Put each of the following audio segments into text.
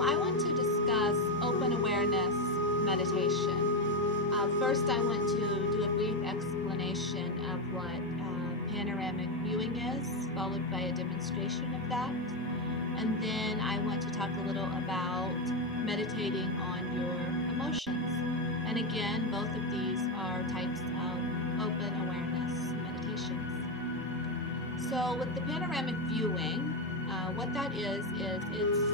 I want to discuss open awareness meditation. First, I want to do a brief explanation of what panoramic viewing is, followed by a demonstration of that. And then I want to talk a little about meditating on your emotions. And again, both of these are types of open awareness meditations. So with the panoramic viewing, what that is it's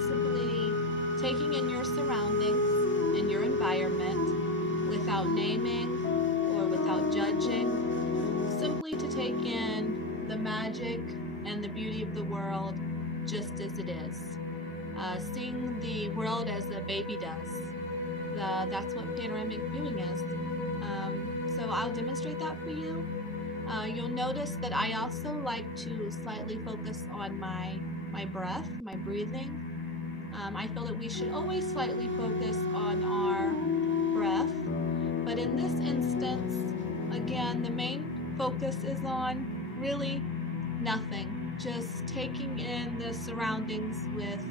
simply taking in your surroundings and your environment without naming or without judging, simply to take in the magic and the beauty of the world just as it is. Seeing the world as a baby does. That's what panoramic viewing is. So I'll demonstrate that for you. You'll notice that I also like to slightly focus on my breath, my breathing. I feel that we should always slightly focus on our breath, but in this instance, again, the main focus is on really nothing, just taking in the surroundings with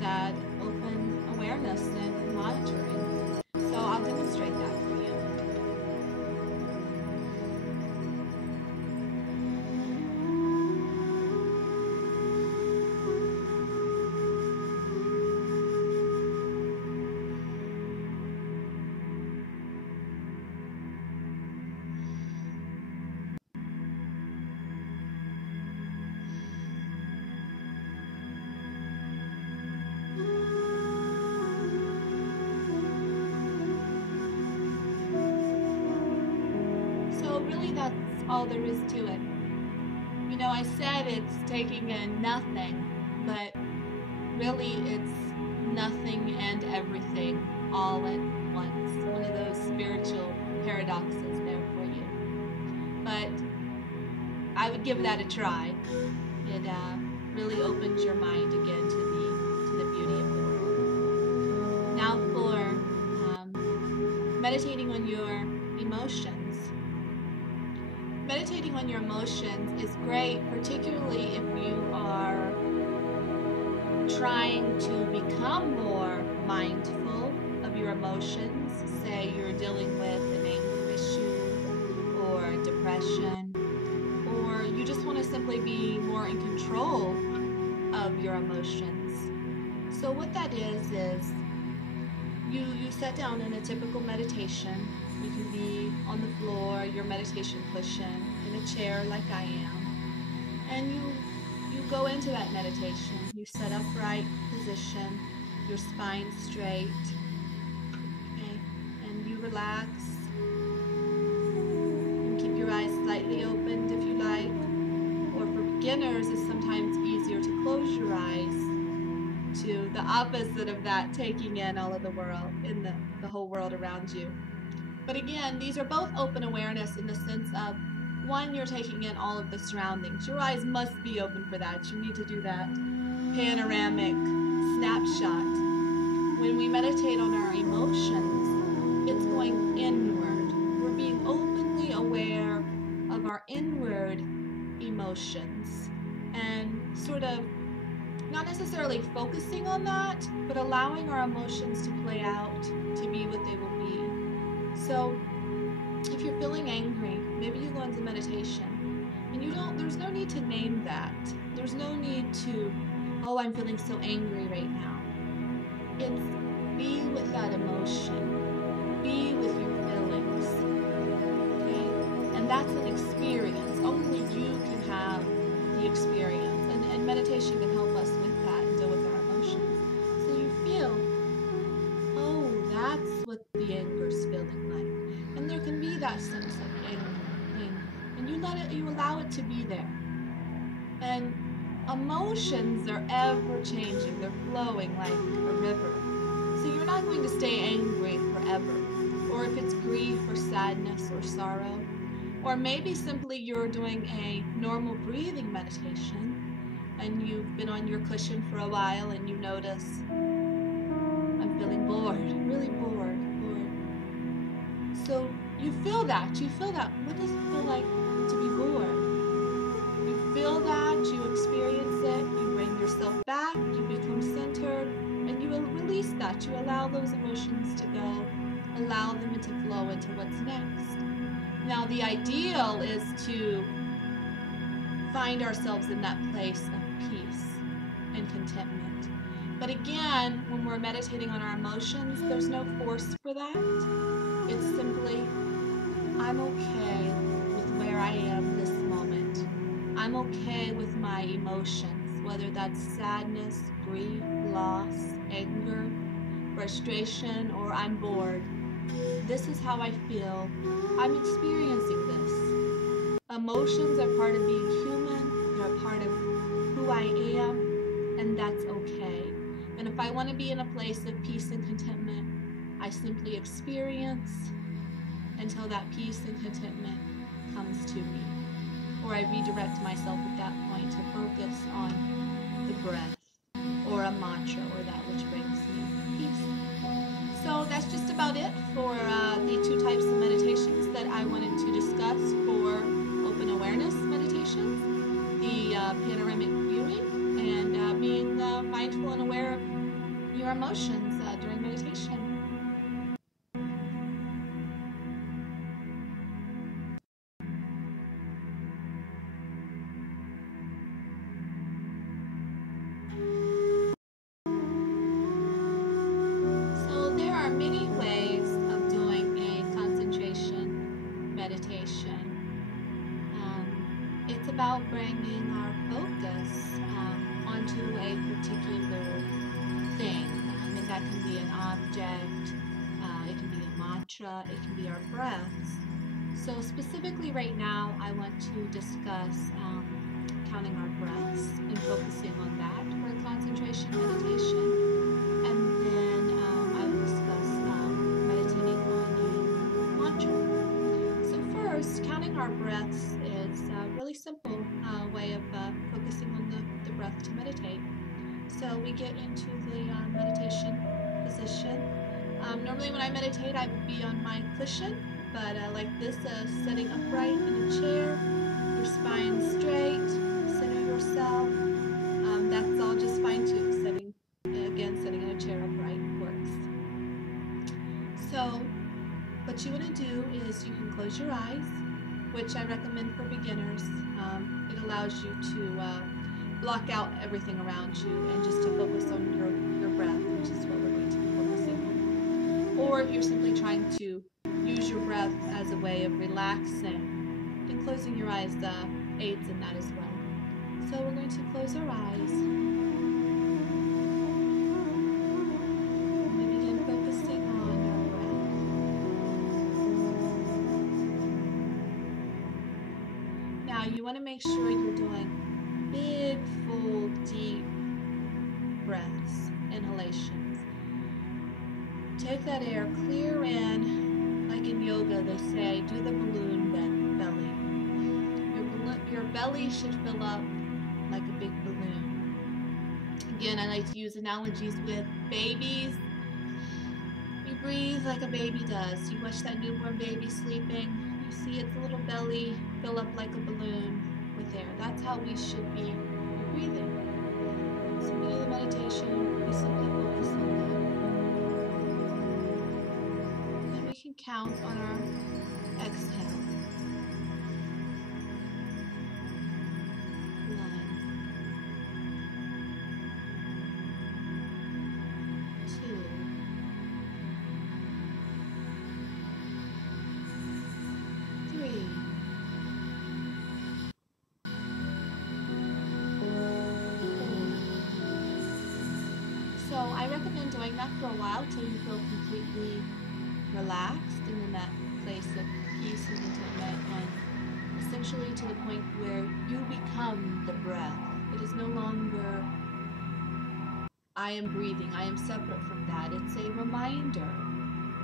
that open awareness and monitoring. So I'll demonstrate that for you. Really, that's all there is to it. You know, I said it's taking in nothing, but really it's nothing and everything all at once. One of those spiritual paradoxes there for you. But I would give that a try. It really opens your mind again to the beauty of the world. Now for meditating on your emotions. Meditating on your emotions is great, particularly if you are trying to become more mindful of your emotions. Say you're dealing with an anger issue or depression, or you just want to simply be more in control of your emotions. So what that is you sit down in a typical meditation. You can be on the floor, your meditation cushion, in a chair like I am. And you go into that meditation. You sit upright position, your spine straight. Okay? And you relax. You can keep your eyes slightly opened if you like. Or for beginners, it's sometimes easier to close your eyes, to the opposite of that, taking in all of the world, in the whole world around you. But again, these are both open awareness in the sense of, one, you're taking in all of the surroundings. Your eyes must be open for that. You need to do that panoramic snapshot. When we meditate on our emotions, it's going inward. We're being openly aware of our inward emotions and sort of not necessarily focusing on that, but allowing our emotions to play out, to be what they will be. So if you're feeling angry, maybe you go into meditation and there's no need to name that. There's no need to, oh, I'm feeling so angry right now. It's be with that emotion. Be with your feelings. Okay? And that's an experience. Only you can have the experience. And meditation can help us with that and deal with our emotions. So you feel, oh, that's what the anger's feeling like. And there can be that sense of anger. And you allow it to be there. And emotions are ever changing. They're flowing like a river. So you're not going to stay angry forever. Or if it's grief or sadness or sorrow. Or maybe simply you're doing a normal breathing meditation and you've been on your cushion for a while and you notice, I'm feeling bored, really bored. So you feel that. What does it feel like to be bored? You feel that, you experience it, you bring yourself back, you become centered, and you allow those emotions to go, allow them to flow into what's next. Now, the ideal is to find ourselves in that place of peace and contentment. But again, when we're meditating on our emotions, there's no force for that. It's simply, I'm okay with where I am this moment. I'm okay with my emotions, whether that's sadness, grief, loss, anger, frustration, or I'm bored. This is how I feel. I'm experiencing this. Emotions are part of being human. They're a part of who I am, and that's okay. And if I want to be in a place of peace and contentment, I simply experience until that peace and contentment comes to me. Or I redirect myself at that point to focus on the breath or a mantra or that which brings me peace. So that's just about it for the two types of meditations that I wanted to discuss for open awareness meditations, the panoramic viewing, and being mindful and aware of your emotions during meditation. So there are many ways of doing a concentration meditation. It's about bringing our focus onto a particular thing. And that can be an object, it can be a mantra, it can be our breaths. So specifically right now, I want to discuss counting our breaths and focusing on that for a concentration meditation. And then I will discuss meditating on a mantra. So first, counting our breaths is a really simple way of focusing on the breath to meditate. So we get into the meditation position. Normally when I meditate, I would be on my cushion, but like this, sitting upright in a chair, your spine straight, center yourself. That's all just fine too. Sitting in a chair upright works. So what you want to do is you can close your eyes, which I recommend for beginners. It allows you to block out everything around you and just to focus on your breath, which is what we're going to be focusing on. Or if you're simply trying to use your breath as a way of relaxing, then closing your eyes aids in that as well. So we're going to close our eyes. And we begin focusing on our breath. Now you want to make sure you're doing big, full, deep breaths, inhalations. Take that air clear in, like in yoga they say, do the balloon belly. Your belly should fill up like a big balloon. Again, I like to use analogies with babies. You breathe like a baby does. You watch that newborn baby sleeping. You see its little belly fill up like a balloon with air. That's how we should be breathing. So we do the meditation, we simply focus on that. And we can count on our exhale. 1, 2, 3. So I recommend doing that for a while till you feel completely relaxed and in that place of peace and contentment, and essentially to the point where you become the breath. It is no longer I am breathing, I am separate from that. It's a reminder.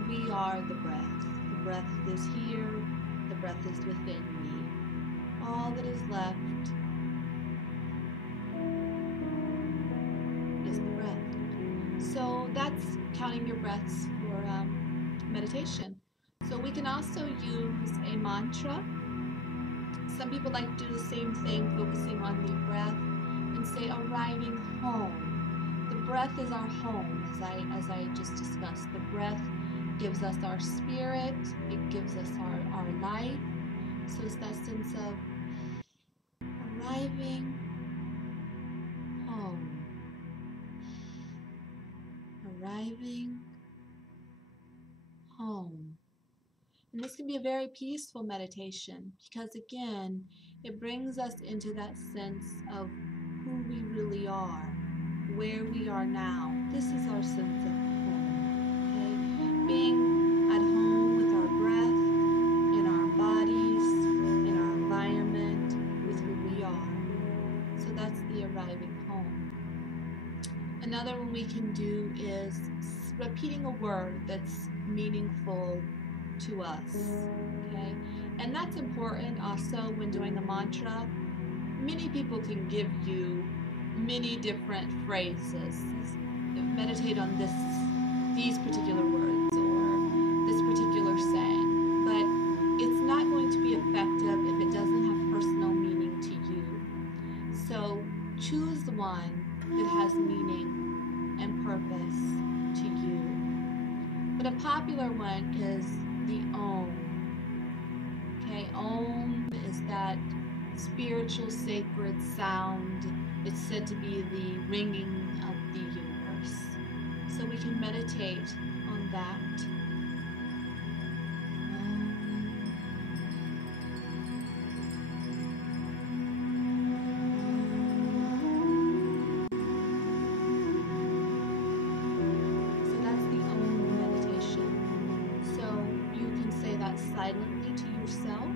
We are the breath. The breath is here, the breath is within me. All that is left is the breath. So that's counting your breaths for meditation. So we can also use a mantra. Some people like to do the same thing, focusing on the breath, and say arriving home. The breath is our home, as I just discussed. The breath gives us our spirit, it gives us our life. So it's that sense of arriving home. Arriving home. And this can be a very peaceful meditation because, again, it brings us into that sense of who we really are, where we are now. This is our sense of home. Okay? Being at home with our breath, in our bodies, in our environment, with who we are. So that's the arriving home. Another one we can do is repeating a word that's meaningful to us, okay? And that's important also when doing a mantra. Many people can give you many different phrases. Meditate on these particular words or this particular saying, but it's not going to be effective if it doesn't have personal meaning to you. So choose the one that has meaning and purpose to you. But a popular one is the Om. Okay, Om is that spiritual sacred sound. It's said to be the ringing of the universe. So we can meditate on that. Silently to yourself,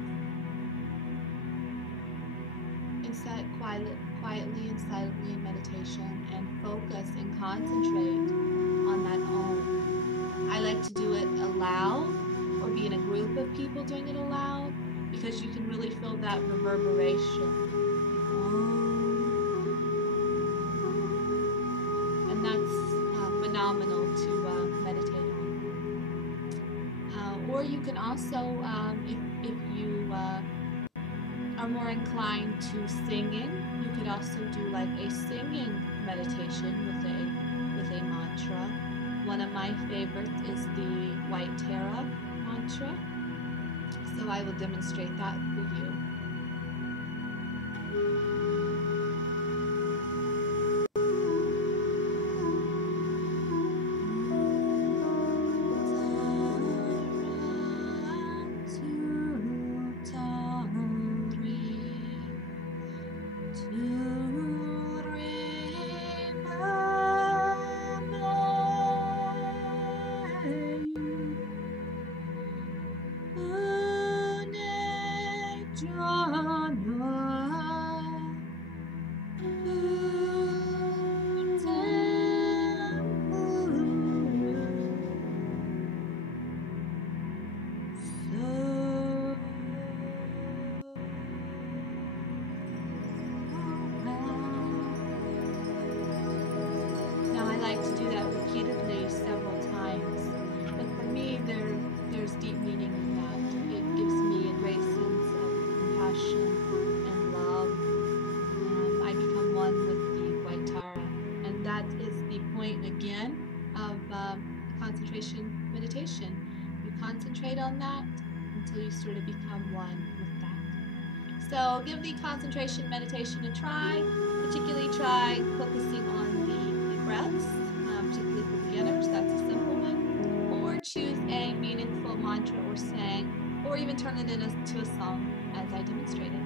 and sit quietly and silently in meditation, and focus and concentrate on that Om. I like to do it aloud or be in a group of people doing it aloud because you can really feel that reverberation. And that's phenomenal to meditate on. Or you can also, if you are more inclined to singing, you could also do like a singing meditation with a mantra. One of my favorites is the White Tara mantra. So I will demonstrate that for you. To do that repeatedly several times, but for me there's deep meaning in that. It gives me a great sense of compassion and love, and I become one with the White Tara, and that is the point again of concentration meditation. You concentrate on that until you sort of become one with that. So give the concentration meditation a try, particularly try focusing on the breaths. Particularly for beginners, that's a simple one. Or choose a meaningful mantra or saying, or even turn it into a song as I demonstrated.